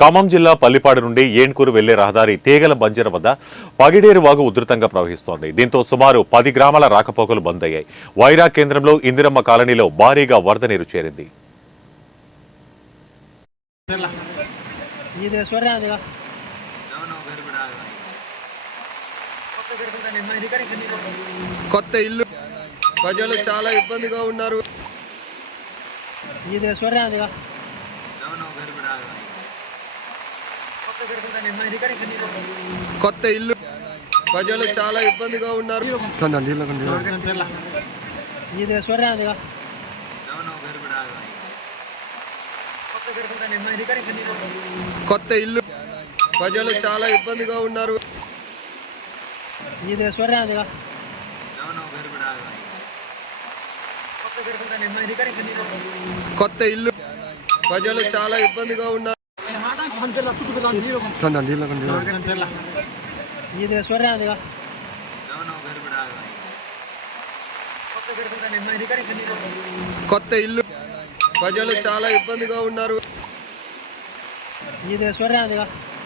ఖమ్మం జిల్లా పల్లిపాడు నుండి ఏన్కూరు వెళ్లే రహదారి తీగల బంజర వద్ద పగిడేరు వాగు ఉధృతంగా ప్రవహిస్తోంది. దీంతో సుమారు 10 గ్రామాల రాకపోకలు బంద్ అయ్యాయి. వైరా కేంద్రంలో ఇందిరమ్మ కాలనీలో భారీగా వరద నీరు చేరింది. కొత్త ఇల్లు ప్రజలు చాలా ఇబ్బందిగా ఉన్నారు. కొత్త ఇల్లు ప్రజలు చాలా ఇబ్బందిగా ఉన్నారు. కొత్త ఇల్లు ప్రజలు చాలా ఇబ్బందిగా ఉన్నారు. కొత్త ఇల్లు ప్రజలు చాలా ఇబ్బందిగా ఉన్నారు. కొత్త ఇల్లు ప్రజలు చాలా ఇబ్బందిగా ఉన్నారు.